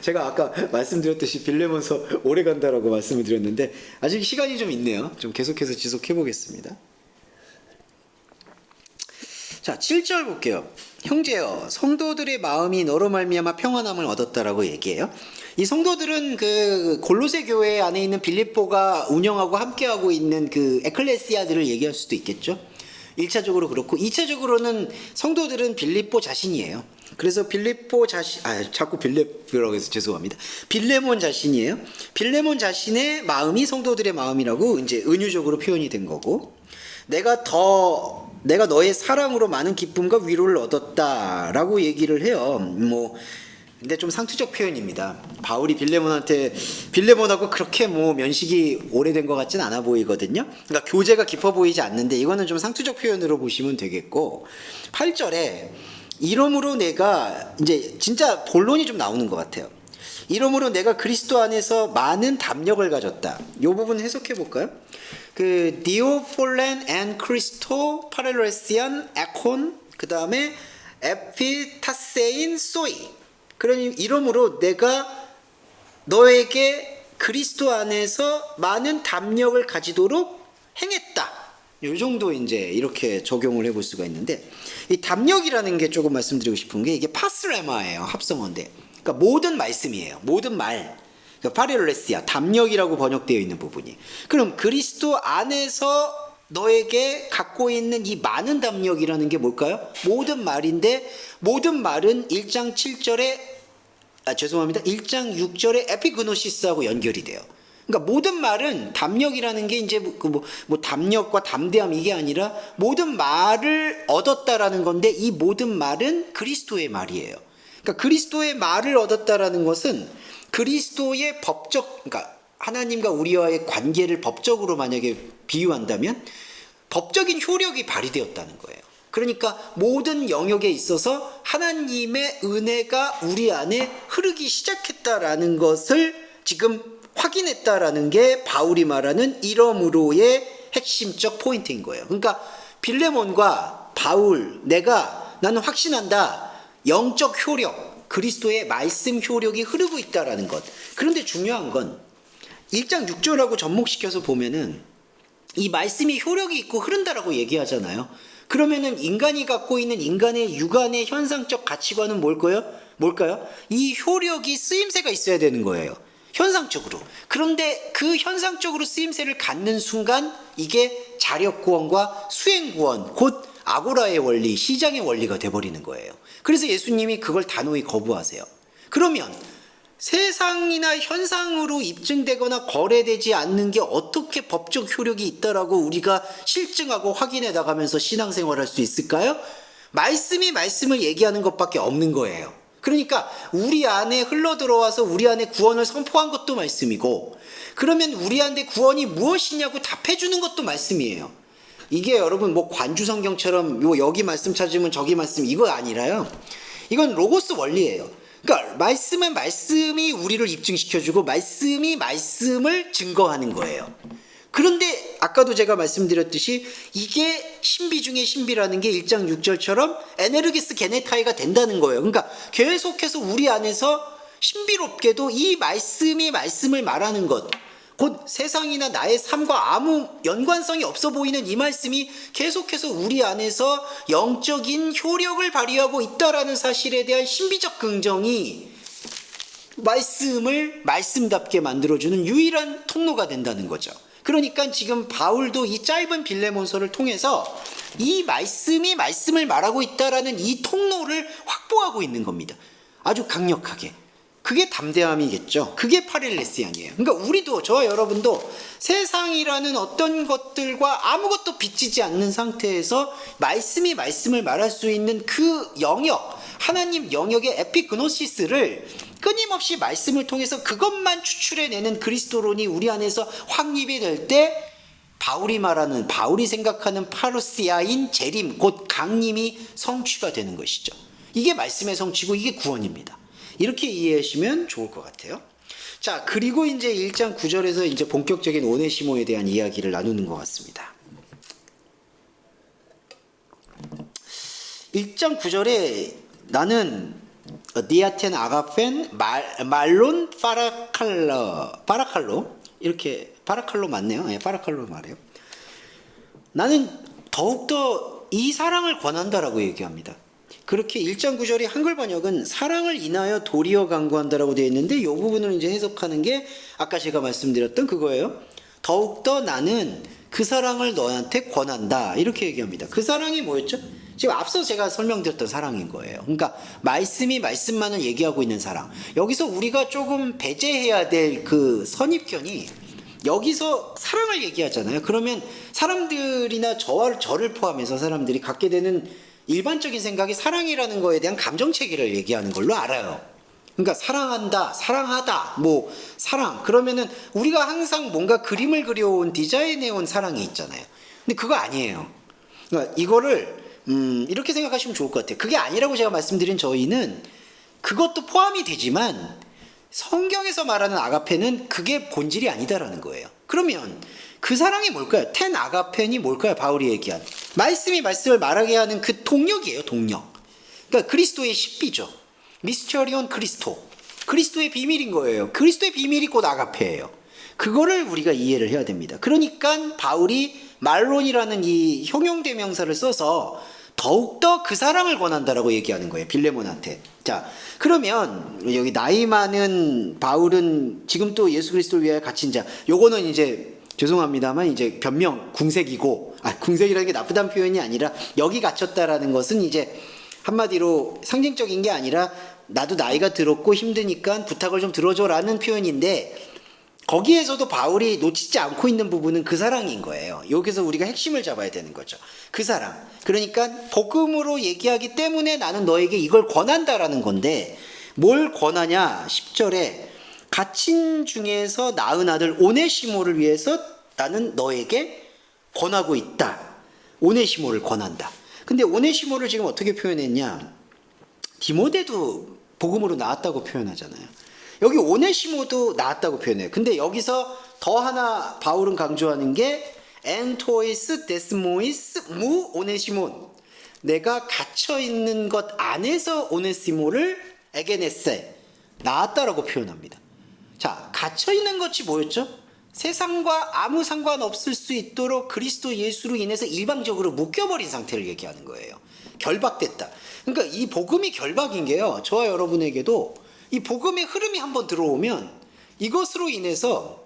제가 아까 말씀드렸듯이 빌레몬서 오래 간다라고 말씀을 드렸는데 아직 시간이 좀 있네요. 좀 계속해서 지속해 보겠습니다. 자, 7절 볼게요. 형제여, 성도들의 마음이 너로 말미암아 평안함을 얻었다라고 얘기해요. 이 성도들은 그 골로새 교회 안에 있는 빌립보가 운영하고 함께하고 있는 그 에클레시아들을 얘기할 수도 있겠죠. 1차적으로 그렇고 2차적으로는 성도들은 빌립보 자신이에요. 그래서 빌립보 자신, 자꾸 빌립보라고 해서 죄송합니다. 빌레몬 자신이에요. 빌레몬 자신의 마음이 성도들의 마음이라고 이제 은유적으로 표현이 된 거고, 내가 너의 사랑으로 많은 기쁨과 위로를 얻었다라고 얘기를 해요. 근데 좀 상투적 표현입니다. 바울이 빌레몬하고 그렇게 면식이 오래된 것 같진 않아 보이거든요. 그러니까 교제가 깊어 보이지 않는데 이거는 좀 상투적 표현으로 보시면 되겠고, 8절에 이러므로 내가 이제 진짜 본론이 좀 나오는 것 같아요. 이러므로 내가 그리스도 안에서 많은 담력을 가졌다. 이 부분 해석해 볼까요? 그 디오폴렌 앤 크리스토 파렐레시안 에콘 그 다음에 에피타세인 소이. 그러니 이러므로 내가 너에게 그리스도 안에서 많은 담력을 가지도록 행했다. 이 정도 이제 이렇게 적용을 해볼 수가 있는데, 이 담력이라는 게 조금 말씀드리고 싶은 게 이게 파스레마예요. 합성어인데, 그러니까 모든 말씀이에요. 모든 말. 그러니까 파렐레시아, 담력이라고 번역되어 있는 부분이. 그럼 그리스도 안에서 너에게 갖고 있는 이 많은 담력이라는 게 뭘까요? 모든 말인데, 모든 말은 1장 7절에 죄송합니다. 1장 6절의 에피그노시스하고 연결이 돼요. 그러니까 모든 말은 담력이라는 게 이제 뭐 담력과 담대함 이게 아니라 모든 말을 얻었다라는 건데 이 모든 말은 그리스도의 말이에요. 그러니까 그리스도의 말을 얻었다라는 것은 그리스도의 법적, 그러니까 하나님과 우리와의 관계를 법적으로 만약에 비유한다면 법적인 효력이 발휘되었다는 거예요. 그러니까 모든 영역에 있어서 하나님의 은혜가 우리 안에 흐르기 시작했다라는 것을 지금 확인했다라는 게 바울이 말하는 이러므로의 핵심적 포인트인 거예요. 그러니까 빌레몬과 바울, 나는 확신한다. 영적 효력, 그리스도의 말씀 효력이 흐르고 있다라는 것. 그런데 중요한 건 1장 6절하고 접목시켜서 보면은 이 말씀이 효력이 있고 흐른다라고 얘기하잖아요. 그러면은 인간이 갖고 있는 인간의 육안의 현상적 가치관은 뭘까요? 이 효력이 쓰임새가 있어야 되는 거예요. 현상적으로. 그런데 그 현상적으로 쓰임새를 갖는 순간 이게 자력구원과 수행구원, 곧 아고라의 원리, 시장의 원리가 돼버리는 거예요. 그래서 예수님이 그걸 단호히 거부하세요. 그러면 세상이나 현상으로 입증되거나 거래되지 않는 게 어떻게 법적 효력이 있다라고 우리가 실증하고 확인해 나가면서 신앙생활할 수 있을까요? 말씀이 말씀을 얘기하는 것밖에 없는 거예요. 그러니까 우리 안에 흘러들어와서 우리 안에 구원을 선포한 것도 말씀이고, 그러면 우리 안에 구원이 무엇이냐고 답해주는 것도 말씀이에요. 이게 여러분 뭐 관주성경처럼 뭐 여기 말씀 찾으면 저기 말씀 이거 아니라요. 이건 로고스 원리예요. 그러니까 말씀은 말씀이 우리를 입증시켜주고 말씀이 말씀을 증거하는 거예요. 그런데 아까도 제가 말씀드렸듯이 이게 신비 중에 신비라는 게 1장 6절처럼 에네르기스 게네타이가 된다는 거예요. 그러니까 계속해서 우리 안에서 신비롭게도 이 말씀이 말씀을 말하는 것, 곧 세상이나 나의 삶과 아무 연관성이 없어 보이는 이 말씀이 계속해서 우리 안에서 영적인 효력을 발휘하고 있다라는 사실에 대한 신비적 긍정이 말씀을 말씀답게 만들어주는 유일한 통로가 된다는 거죠. 그러니까 지금 바울도 이 짧은 빌레몬서를 통해서 이 말씀이 말씀을 말하고 있다라는 이 통로를 확보하고 있는 겁니다. 아주 강력하게. 그게 담대함이겠죠. 그게 파렐레시안이에요. 그러니까 우리도, 저와 여러분도 세상이라는 어떤 것들과 아무것도 비치지 않는 상태에서 말씀이 말씀을 말할 수 있는 그 영역, 하나님 영역의 에피그노시스를 끊임없이 말씀을 통해서 그것만 추출해내는 그리스도론이 우리 안에서 확립이 될 때 바울이 생각하는 파루시아인 재림, 곧 강림이 성취가 되는 것이죠. 이게 말씀의 성취고 이게 구원입니다. 이렇게 이해하시면 좋을 것 같아요. 자, 그리고 이제 1장 9절에서 이제 본격적인 오네시모에 대한 이야기를 나누는 것 같습니다. 1장 9절에 나는 니아텐 아가펜 말론 파라칼로 이렇게 파라칼로 맞네요. 네, 파라칼로 말해요. 나는 더욱더 이 사랑을 권한다라고 얘기합니다. 그렇게 1장 9절의 한글 번역은 사랑을 인하여 도리어 강구한다라고 되어 있는데 이 부분을 이제 해석하는 게 아까 제가 말씀드렸던 그거예요. 더욱더 나는 그 사랑을 너한테 권한다 이렇게 얘기합니다. 그 사랑이 뭐였죠? 지금 앞서 제가 설명드렸던 사랑인 거예요. 그러니까 말씀이 말씀만을 얘기하고 있는 사랑. 여기서 우리가 조금 배제해야 될 그 선입견이 여기서 사랑을 얘기하잖아요. 그러면 사람들이나 저를 포함해서 사람들이 갖게 되는 일반적인 생각이 사랑이라는 거에 대한 감정체계를 얘기하는 걸로 알아요. 그러니까 사랑한다, 사랑하다, 뭐 사랑. 그러면은 우리가 항상 뭔가 그림을 그려온 디자인해온 사랑이 있잖아요. 근데 그거 아니에요. 그러니까 이거를 이렇게 생각하시면 좋을 것 같아요. 그게 아니라고 제가 말씀드린 저희는 그것도 포함이 되지만 성경에서 말하는 아가페는 그게 본질이 아니다라는 거예요. 그러면 그 사랑이 뭘까요? 텐 아가펜이 뭘까요? 바울이 얘기한 말씀이 말씀을 말하게 하는 그 동력이에요. 동력. 그러니까 그리스도의 십비죠. 미스터리온 크리스토. 그리스도의 비밀인 거예요. 그리스도의 비밀이 곧 아가페예요. 그거를 우리가 이해를 해야 됩니다. 그러니까 바울이 말론이라는 이 형용대명사를 써서 더욱더 그 사랑을 권한다라고 얘기하는 거예요. 빌레몬한테. 자, 그러면 여기 나이 많은 바울은 지금 또 예수 그리스도를 위하여 갇힌 자. 요거는 이제 죄송합니다만 이제 변명 궁색이고, 궁색이라는 게 나쁘다는 표현이 아니라 여기 갇혔다라는 것은 이제 한마디로 상징적인 게 아니라 나도 나이가 들었고 힘드니까 부탁을 좀 들어줘라는 표현인데 거기에서도 바울이 놓치지 않고 있는 부분은 그 사랑인 거예요. 여기서 우리가 핵심을 잡아야 되는 거죠. 그 사랑. 그러니까 복음으로 얘기하기 때문에 나는 너에게 이걸 권한다라는 건데 뭘 권하냐? 10절에 갇힌 중에서 낳은 아들 오네시모를 위해서 나는 너에게 권하고 있다. 오네시모를 권한다. 근데 오네시모를 지금 어떻게 표현했냐? 디모데도 복음으로 나왔다고 표현하잖아요. 여기 오네시모도 나왔다고 표현해요. 근데 여기서 더 하나 바울은 강조하는 게 엔토이스 데스모이스 무 오네시몬. 내가 갇혀 있는 것 안에서 오네시모를 에게네세 나왔다라고 표현합니다. 자, 갇혀 있는 것이 뭐였죠? 세상과 아무 상관없을 수 있도록 그리스도 예수로 인해서 일방적으로 묶여버린 상태를 얘기하는 거예요. 결박됐다. 그러니까 이 복음이 결박인 게요. 저와 여러분에게도 이 복음의 흐름이 한번 들어오면 이것으로 인해서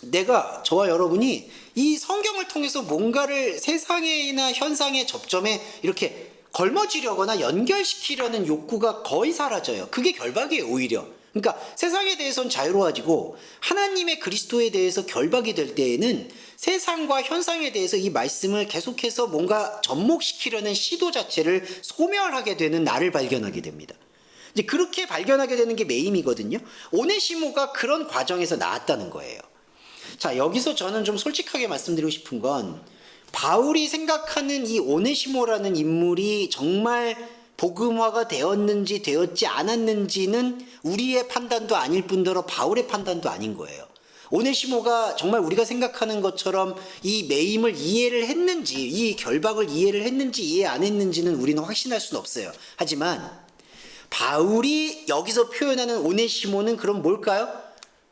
내가 저와 여러분이 이 성경을 통해서 뭔가를 세상이나 현상의 접점에 이렇게 걸머지려거나 연결시키려는 욕구가 거의 사라져요. 그게 결박이에요, 오히려. 그러니까 세상에 대해서는 자유로워지고 하나님의 그리스도에 대해서 결박이 될 때에는 세상과 현상에 대해서 이 말씀을 계속해서 뭔가 접목시키려는 시도 자체를 소멸하게 되는 나를 발견하게 됩니다. 이제 그렇게 발견하게 되는 게 매임이거든요. 오네시모가 그런 과정에서 나왔다는 거예요. 자, 여기서 저는 좀 솔직하게 말씀드리고 싶은 건 바울이 생각하는 이 오네시모라는 인물이 정말 복음화가 되었는지 되었지 않았는지는 우리의 판단도 아닐 뿐더러 바울의 판단도 아닌 거예요. 오네시모가 정말 우리가 생각하는 것처럼 이 매임을 이해를 했는지, 이 결박을 이해를 했는지 이해 안 했는지는 우리는 확신할 수는 없어요. 하지만 바울이 여기서 표현하는 오네시모는 그럼 뭘까요?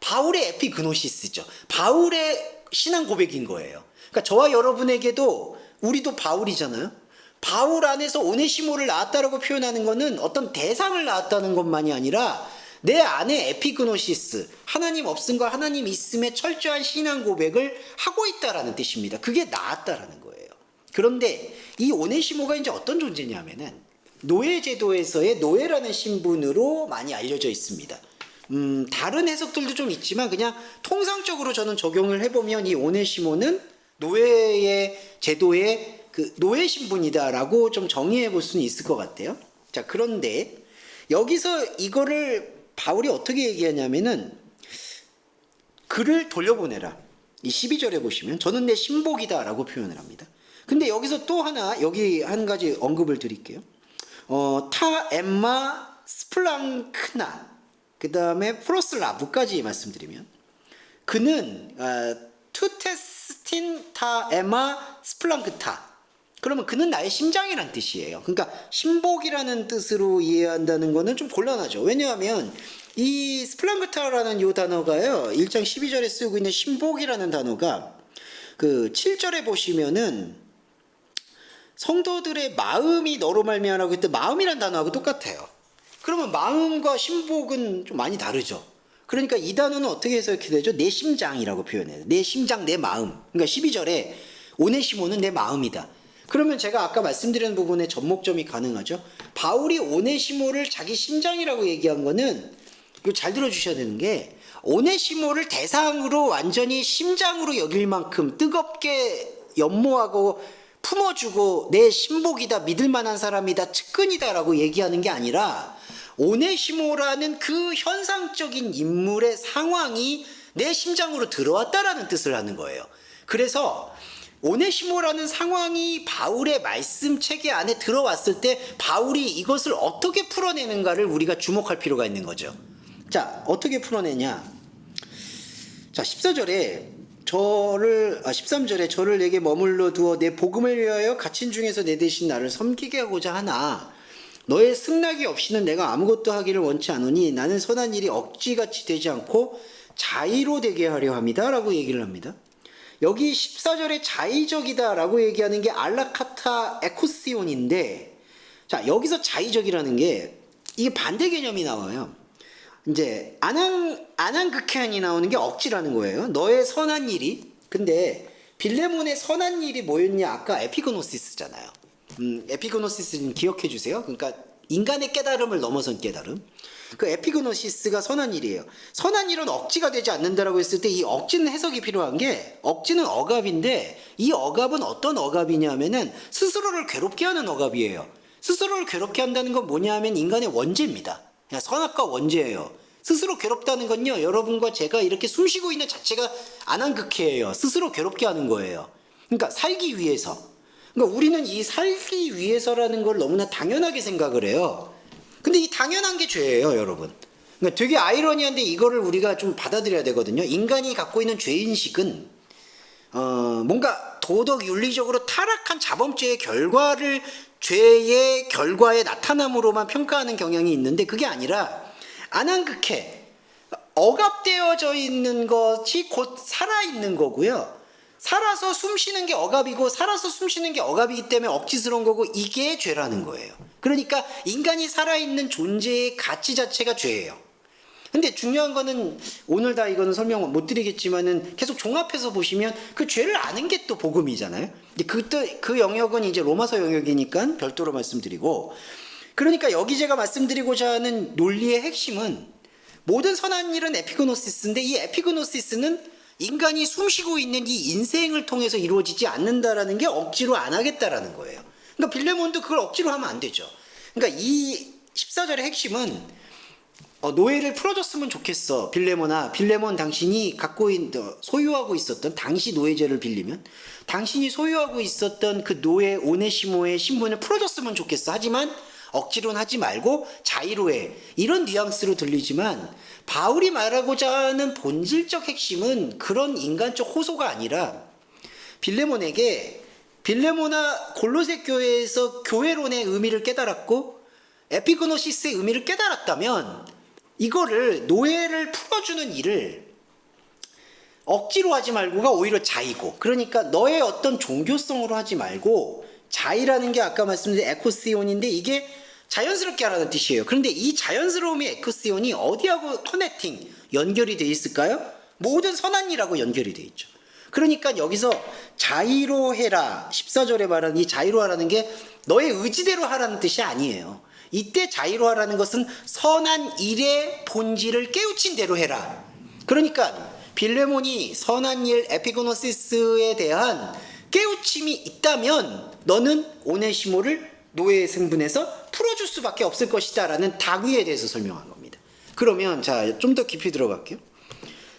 바울의 에피그노시스죠. 바울의 신앙 고백인 거예요. 그러니까 저와 여러분에게도 우리도 바울이잖아요. 바울 안에서 오네시모를 낳았다라고 표현하는 것은 어떤 대상을 낳았다는 것만이 아니라 내 안에 에피그노시스, 하나님 없음과 하나님 있음의 철저한 신앙 고백을 하고 있다라는 뜻입니다. 그게 낳았다라는 거예요. 그런데 이 오네시모가 이제 어떤 존재냐면은 노예제도에서의 노예라는 신분으로 많이 알려져 있습니다. 다른 해석들도 좀 있지만 그냥 통상적으로 저는 적용을 해보면 이 오네시모는 노예의 제도의 그 노예 신분이다라고 좀 정의해 볼 수는 있을 것 같아요. 자, 그런데 여기서 이거를 바울이 어떻게 얘기하냐면은 그를 돌려보내라. 이 12절에 보시면 저는 내 신복이다라고 표현을 합니다. 근데 여기서 또 하나 여기 한 가지 언급을 드릴게요. 타 엠마 스플랑크나 그 다음에 프로슬라브까지 말씀드리면 그는 투테스틴 타 에마 스플랑크타 그러면 그는 나의 심장이란 뜻이에요. 그러니까 신복이라는 뜻으로 이해한다는 거는 좀 곤란하죠. 왜냐하면 이 스플랑크타라는 이 단어가요 1장 12절에 쓰고 있는 신복이라는 단어가 그 7절에 보시면은 성도들의 마음이 너로 말미암아라고 했을 때 마음이란 단어하고 똑같아요. 그러면 마음과 신복은 좀 많이 다르죠. 그러니까 이 단어는 어떻게 해석이 되죠? 내 심장이라고 표현해요. 내 심장, 내 마음. 그러니까 12절에 오네시모는 내 마음이다. 그러면 제가 아까 말씀드린 부분에 접목점이 가능하죠. 바울이 오네시모를 자기 심장이라고 얘기한 거는 이거 잘 들어주셔야 되는 게 오네시모를 대상으로 완전히 심장으로 여길 만큼 뜨겁게 연모하고 품어주고 내 신복이다, 믿을 만한 사람이다, 측근이다라고 얘기하는 게 아니라 오네시모라는 그 현상적인 인물의 상황이 내 심장으로 들어왔다라는 뜻을 하는 거예요. 그래서 오네시모라는 상황이 바울의 말씀 체계 안에 들어왔을 때 바울이 이것을 어떻게 풀어내는가를 우리가 주목할 필요가 있는 거죠. 자, 어떻게 풀어내냐? 자, 14절에 13절에 저를 내게 머물러 두어 내 복음을 위하여 갇힌 중에서 내 대신 나를 섬기게 하고자 하나 너의 승낙이 없이는 내가 아무것도 하기를 원치 않으니 나는 선한 일이 억지같이 되지 않고 자의로 되게 하려 합니다 라고 얘기를 합니다. 여기 14절에 자의적이다 라고 얘기하는 게 알라카타 에코시온인데 자, 여기서 자의적이라는 게 이게 반대 개념이 나와요. 이제 아난극해안이 나오는 게 억지라는 거예요. 너의 선한 일이. 근데 빌레몬의 선한 일이 뭐였냐? 아까 에피그노시스잖아요. 에피그노시스는 기억해 주세요. 그러니까 인간의 깨달음을 넘어선 깨달음. 그 에피그노시스가 선한 일이에요. 선한 일은 억지가 되지 않는다라고 했을 때 이 억지는 해석이 필요한 게 억지는 억압인데 이 억압은 어떤 억압이냐면은 스스로를 괴롭게 하는 억압이에요. 스스로를 괴롭게 한다는 건 뭐냐 하면 인간의 원죄입니다. 그냥 선악과 원죄예요. 스스로 괴롭다는 건요, 여러분과 제가 이렇게 숨 쉬고 있는 자체가 안한극해예요. 스스로 괴롭게 하는 거예요. 그러니까 살기 위해서. 그러니까 우리는 이 살기 위해서라는 걸 너무나 당연하게 생각을 해요. 근데 이 당연한 게 죄예요, 여러분. 그러니까 되게 아이러니한데 이거를 우리가 좀 받아들여야 되거든요. 인간이 갖고 있는 죄인식은 뭔가 도덕 윤리적으로 타락한 자범죄의 결과를 죄의 결과의 나타남으로만 평가하는 경향이 있는데 그게 아니라 안한극해 억압되어져 있는 것이 곧 살아있는 거고요. 살아서 숨쉬는 게 억압이고 살아서 숨쉬는 게 억압이기 때문에 억지스러운 거고 이게 죄라는 거예요. 그러니까 인간이 살아있는 존재의 가치 자체가 죄예요. 근데 중요한 거는 오늘 다 이거는 설명 못 드리겠지만은 계속 종합해서 보시면 그 죄를 아는 게 또 복음이잖아요. 그 영역은 이제 로마서 영역이니까 별도로 말씀드리고, 그러니까 여기 제가 말씀드리고자 하는 논리의 핵심은 모든 선한 일은 에피그노시스인데 이 에피그노시스는 인간이 숨쉬고 있는 이 인생을 통해서 이루어지지 않는다라는 게 억지로 안 하겠다라는 거예요. 그러니까 빌레몬도 그걸 억지로 하면 안 되죠. 그러니까 이 14절의 핵심은 노예를 풀어줬으면 좋겠어. 빌레몬 당신이 소유하고 있었던 당시 노예제를 빌리면 당신이 소유하고 있었던 그 노예 오네시모의 신분을 풀어줬으면 좋겠어. 하지만 억지로는 하지 말고 자의로해. 이런 뉘앙스로 들리지만 바울이 말하고자 하는 본질적 핵심은 그런 인간적 호소가 아니라 빌레몬아 골로새 교회에서 교회론의 의미를 깨달았고 에피그노시스의 의미를 깨달았다면 이거를 노예를 풀어주는 일을 억지로 하지 말고가 오히려 자의고, 그러니까 너의 어떤 종교성으로 하지 말고 자의라는 게 아까 말씀드린 에코시온인데 이게 자연스럽게 하라는 뜻이에요. 그런데 이 자연스러움의 에코시온이 어디하고 커넥팅 연결이 돼 있을까요? 모든 선한 일하고 연결이 돼 있죠. 그러니까 여기서 자의로 해라 14절에 말하는 이 자의로 하라는 게 너의 의지대로 하라는 뜻이 아니에요. 이때 자의로 하라는 것은 선한 일의 본질을 깨우친 대로 해라. 그러니까 빌레몬이 선한 일 에피고노시스에 대한 깨우침이 있다면 너는 오네시모를 노예의 생분에서 풀어줄 수밖에 없을 것이다 라는 당위에 대해서 설명한 겁니다. 그러면 자, 좀 더 깊이 들어갈게요.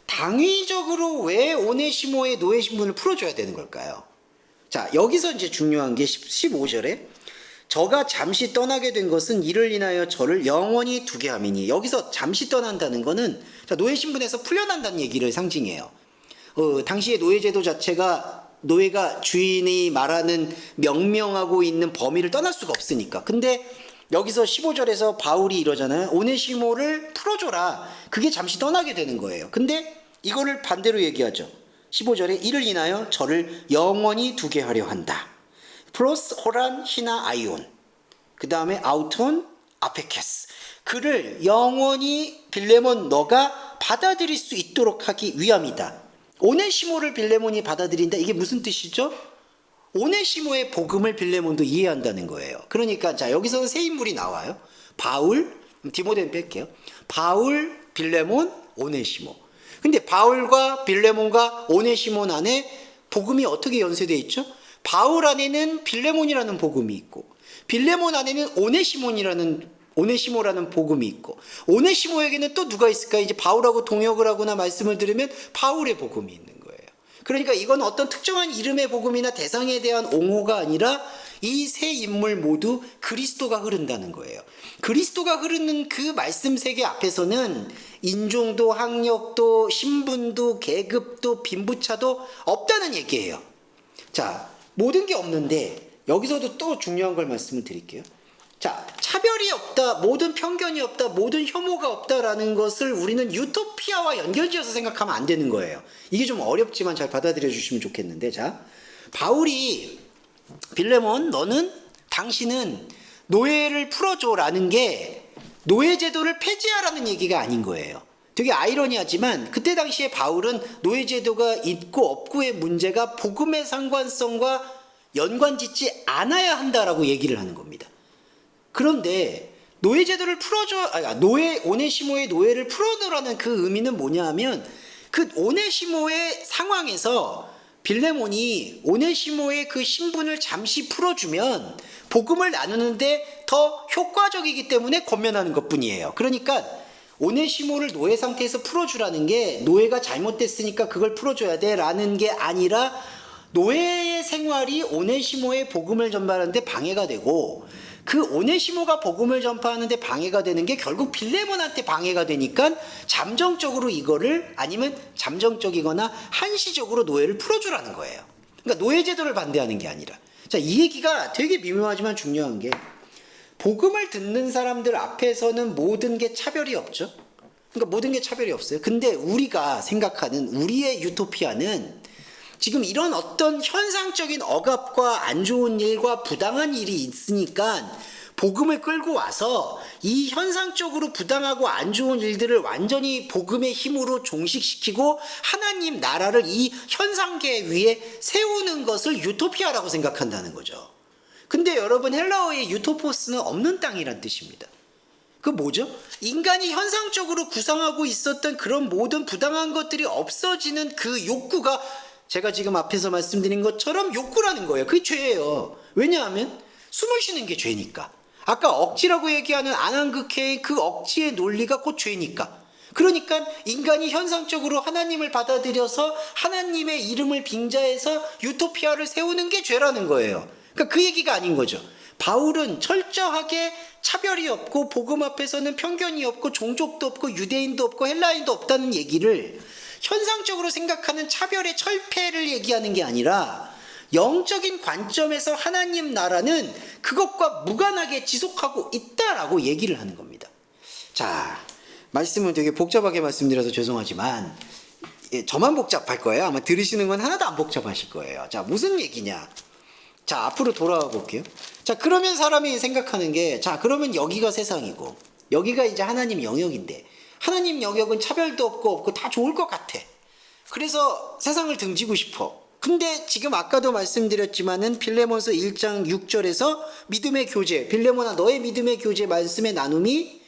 당위적으로 왜 오네시모의 노예 신분을 풀어줘야 되는 걸까요? 자, 여기서 이제 중요한 게 15절에 저가 잠시 떠나게 된 것은 이를 인하여 저를 영원히 두게 함이니, 여기서 잠시 떠난다는 거는 노예 신분에서 풀려난다는 얘기를 상징해요. 당시의 노예제도 자체가 노예가 주인이 말하는 명명하고 있는 범위를 떠날 수가 없으니까. 근데 여기서 15절에서 바울이 이러잖아요. 오네시모를 풀어줘라. 그게 잠시 떠나게 되는 거예요. 근데 이거를 반대로 얘기하죠. 15절에 이를 인하여 저를 영원히 두게 하려 한다. 플러스 호란 히나 아이온, 그 다음에 아우톤 아페케스, 그를 영원히 빌레몬 너가 받아들일 수 있도록 하기 위함이다. 오네시모를 빌레몬이 받아들인다. 이게 무슨 뜻이죠? 오네시모의 복음을 빌레몬도 이해한다는 거예요. 그러니까 자, 여기서는 세 인물이 나와요. 바울, 디모데는 뺄게요. 바울, 빌레몬, 오네시모. 근데 바울과 빌레몬과 오네시몬 안에 복음이 어떻게 연쇄되어 있죠? 바울 안에는 빌레몬이라는 복음이 있고 빌레몬 안에는 오네시모라는 복음이 있고 오네시모에게는 또 누가 있을까? 이제 바울하고 동역을 하거나 말씀을 들으면 바울의 복음이 있는 거예요. 그러니까 이건 어떤 특정한 이름의 복음이나 대상에 대한 옹호가 아니라 이 세 인물 모두 그리스도가 흐른다는 거예요. 그리스도가 흐르는 그 말씀 세계 앞에서는 인종도 학력도 신분도 계급도 빈부차도 없다는 얘기예요. 자, 모든 게 없는데 여기서도 또 중요한 걸 말씀을 드릴게요. 자, 차별이 없다, 모든 편견이 없다, 모든 혐오가 없다라는 것을 우리는 유토피아와 연결지어서 생각하면 안 되는 거예요. 이게 좀 어렵지만 잘 받아들여 주시면 좋겠는데, 자, 바울이 빌레몬 당신은 노예를 풀어줘라는 게 노예제도를 폐지하라는 얘기가 아닌 거예요. 되게 아이러니하지만 그때 당시에 바울은 노예제도가 있고 없고의 문제가 복음의 상관성과 연관짓지 않아야 한다라고 얘기를 하는 겁니다. 그런데 노예 제도를 노예 오네시모의 노예를 풀어놓으라는 그 의미는 뭐냐하면 그 오네시모의 상황에서 빌레몬이 오네시모의 그 신분을 잠시 풀어주면 복음을 나누는데 더 효과적이기 때문에 권면하는 것뿐이에요. 그러니까 오네시모를 노예 상태에서 풀어주라는 게 노예가 잘못됐으니까 그걸 풀어줘야 돼라는 게 아니라 노예의 생활이 오네시모의 복음을 전파하는데 방해가 되고 그 오네시모가 복음을 전파하는데 방해가 되는 게 결국 빌레몬한테 방해가 되니까 잠정적으로 이거를 아니면 잠정적이거나 한시적으로 노예를 풀어주라는 거예요. 그러니까 노예 제도를 반대하는 게 아니라. 자, 이 얘기가 되게 미묘하지만 중요한 게 복음을 듣는 사람들 앞에서는 모든 게 차별이 없죠. 그러니까 모든 게 차별이 없어요. 근데 우리가 생각하는 우리의 유토피아는 지금 이런 어떤 현상적인 억압과 안 좋은 일과 부당한 일이 있으니까 복음을 끌고 와서 이 현상적으로 부당하고 안 좋은 일들을 완전히 복음의 힘으로 종식시키고 하나님 나라를 이 현상계 위에 세우는 것을 유토피아라고 생각한다는 거죠. 근데 여러분 헬라어의 유토포스는 없는 땅이란 뜻입니다. 그 뭐죠? 인간이 현상적으로 구상하고 있었던 그런 모든 부당한 것들이 없어지는 그 욕구가 제가 지금 앞에서 말씀드린 것처럼 욕구라는 거예요. 그게 죄예요. 왜냐하면 숨을 쉬는 게 죄니까. 아까 억지라고 얘기하는 안한극회의 그 억지의 논리가 곧 죄니까. 그러니까 인간이 현상적으로 하나님을 받아들여서 하나님의 이름을 빙자해서 유토피아를 세우는 게 죄라는 거예요. 그러니까 그 얘기가 아닌 거죠. 바울은 철저하게 차별이 없고 복음 앞에서는 편견이 없고 종족도 없고 유대인도 없고 헬라인도 없다는 얘기를 현상적으로 생각하는 차별의 철폐를 얘기하는 게 아니라 영적인 관점에서 하나님 나라는 그것과 무관하게 지속하고 있다라고 얘기를 하는 겁니다. 자, 말씀은 되게 복잡하게 말씀드려서 죄송하지만 저만 복잡할 거예요. 아마 들으시는 건 하나도 안 복잡하실 거예요. 자, 무슨 얘기냐? 자, 앞으로 돌아와 볼게요. 자, 그러면 사람이 생각하는 게, 자, 그러면 여기가 세상이고 여기가 이제 하나님 영역인데 하나님 영역은 차별도 없고 다 좋을 것 같아. 그래서 세상을 등지고 싶어. 근데 지금 아까도 말씀드렸지만은 빌레몬서 1장 6절에서 믿음의 교제, 빌레몬아 너의 믿음의 교제 말씀의 나눔이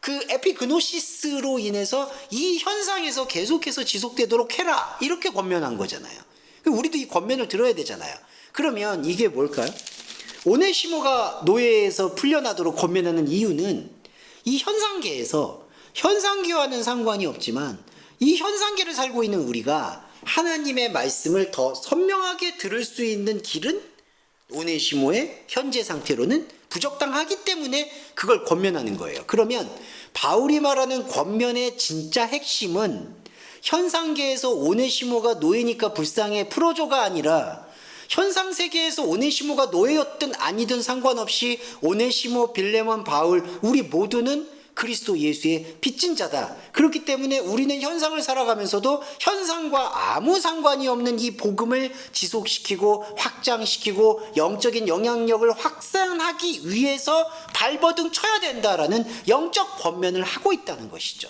그 에피그노시스로 인해서 이 현상에서 계속해서 지속되도록 해라. 이렇게 권면한 거잖아요. 우리도 이 권면을 들어야 되잖아요. 그러면 이게 뭘까요? 오네시모가 노예에서 풀려나도록 권면하는 이유는 이 현상계에서 현상계와는 상관이 없지만 이 현상계를 살고 있는 우리가 하나님의 말씀을 더 선명하게 들을 수 있는 길은 오네시모의 현재 상태로는 부적당하기 때문에 그걸 권면하는 거예요. 그러면 바울이 말하는 권면의 진짜 핵심은 현상계에서 오네시모가 노예니까 불쌍해 풀어줘가 아니라 현상세계에서 오네시모가 노예였든 아니든 상관없이 오네시모, 빌레몬, 바울 우리 모두는 그리스도 예수의 빚진 자다. 그렇기 때문에 우리는 현상을 살아가면서도 현상과 아무 상관이 없는 이 복음을 지속시키고 확장시키고 영적인 영향력을 확산하기 위해서 발버둥 쳐야 된다라는 영적 권면을 하고 있다는 것이죠.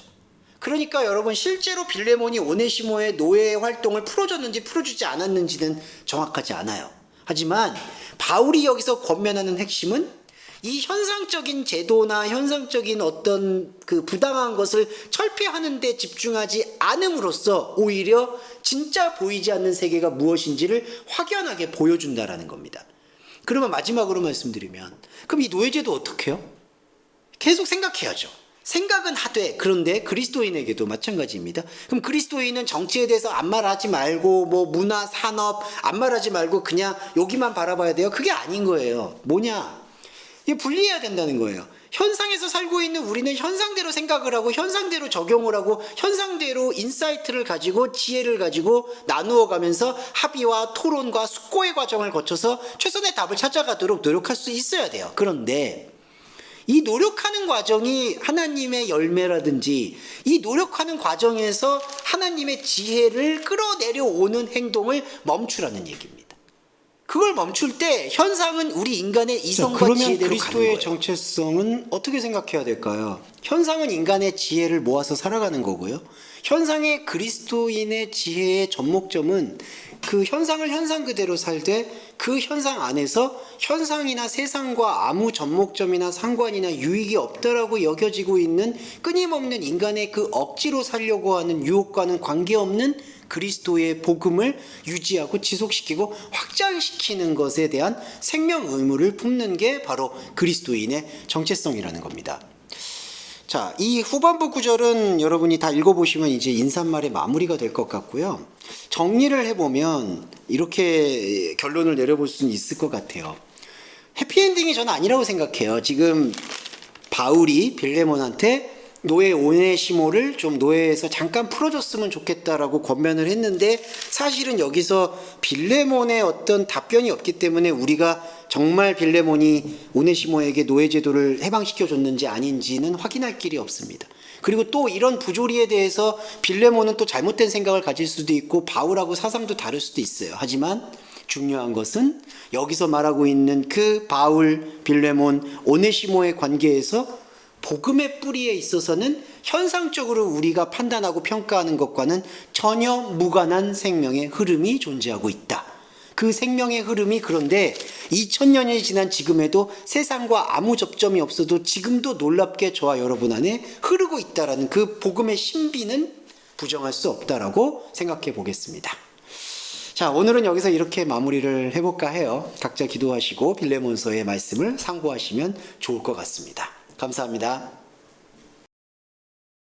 그러니까 여러분 실제로 빌레몬이 오네시모의 노예 활동을 풀어줬는지 풀어주지 않았는지는 정확하지 않아요. 하지만 바울이 여기서 권면하는 핵심은 이 현상적인 제도나 현상적인 어떤 그 부당한 것을 철폐하는 데 집중하지 않음으로써 오히려 진짜 보이지 않는 세계가 무엇인지를 확연하게 보여준다라는 겁니다. 그러면 마지막으로 말씀드리면 그럼 이 노예제도 어떻게 해요? 계속 생각해야죠. 생각은 하되 그런데 그리스도인에게도 마찬가지입니다. 그럼 그리스도인은 정치에 대해서 아무 말하지 말고 뭐 문화, 산업 아무 말하지 말고 그냥 여기만 바라봐야 돼요? 그게 아닌 거예요. 뭐냐? 이게 분리해야 된다는 거예요. 현상에서 살고 있는 우리는 현상대로 생각을 하고 현상대로 적용을 하고 현상대로 인사이트를 가지고 지혜를 가지고 나누어 가면서 합의와 토론과 숙고의 과정을 거쳐서 최선의 답을 찾아가도록 노력할 수 있어야 돼요. 그런데 이 노력하는 과정이 하나님의 열매라든지 이 노력하는 과정에서 하나님의 지혜를 끌어내려 오는 행동을 멈추라는 얘기입니다. 그걸 멈출 때 현상은 우리 인간의 이성과 그러면 지혜대로 가는 그리스도의 거예요. 정체성은 어떻게 생각해야 될까요? 현상은 인간의 지혜를 모아서 살아가는 거고요. 현상의 그리스도인의 지혜의 접목점은 그 현상을 현상 그대로 살되 그 현상 안에서 현상이나 세상과 아무 접목점이나 상관이나 유익이 없다라고 여겨지고 있는 끊임없는 인간의 그 억지로 살려고 하는 유혹과는 관계없는 그리스도의 복음을 유지하고 지속시키고 확장시키는 것에 대한 생명 의무를 품는 게 바로 그리스도인의 정체성이라는 겁니다. 자, 이 후반부 구절은 여러분이 다 읽어보시면 이제 인사말의 마무리가 될 것 같고요. 정리를 해보면 이렇게 결론을 내려볼 수는 있을 것 같아요. 해피엔딩이 저는 아니라고 생각해요. 지금 바울이 빌레몬한테 노예 오네시모를 좀 노예에서 잠깐 풀어줬으면 좋겠다라고 권면을 했는데 사실은 여기서 빌레몬의 어떤 답변이 없기 때문에 우리가 정말 빌레몬이 오네시모에게 노예 제도를 해방시켜 줬는지 아닌지는 확인할 길이 없습니다. 그리고 또 이런 부조리에 대해서 빌레몬은 또 잘못된 생각을 가질 수도 있고 바울하고 사상도 다를 수도 있어요. 하지만 중요한 것은 여기서 말하고 있는 그 바울, 빌레몬, 오네시모의 관계에서 복음의 뿌리에 있어서는 현상적으로 우리가 판단하고 평가하는 것과는 전혀 무관한 생명의 흐름이 존재하고 있다. 그 생명의 흐름이 그런데 2000년이 지난 지금에도 세상과 아무 접점이 없어도 지금도 놀랍게 저와 여러분 안에 흐르고 있다라는 그 복음의 신비는 부정할 수 없다라고 생각해 보겠습니다. 자, 오늘은 여기서 이렇게 마무리를 해볼까 해요. 각자 기도하시고 빌레몬서의 말씀을 상고하시면 좋을 것 같습니다. 감사합니다.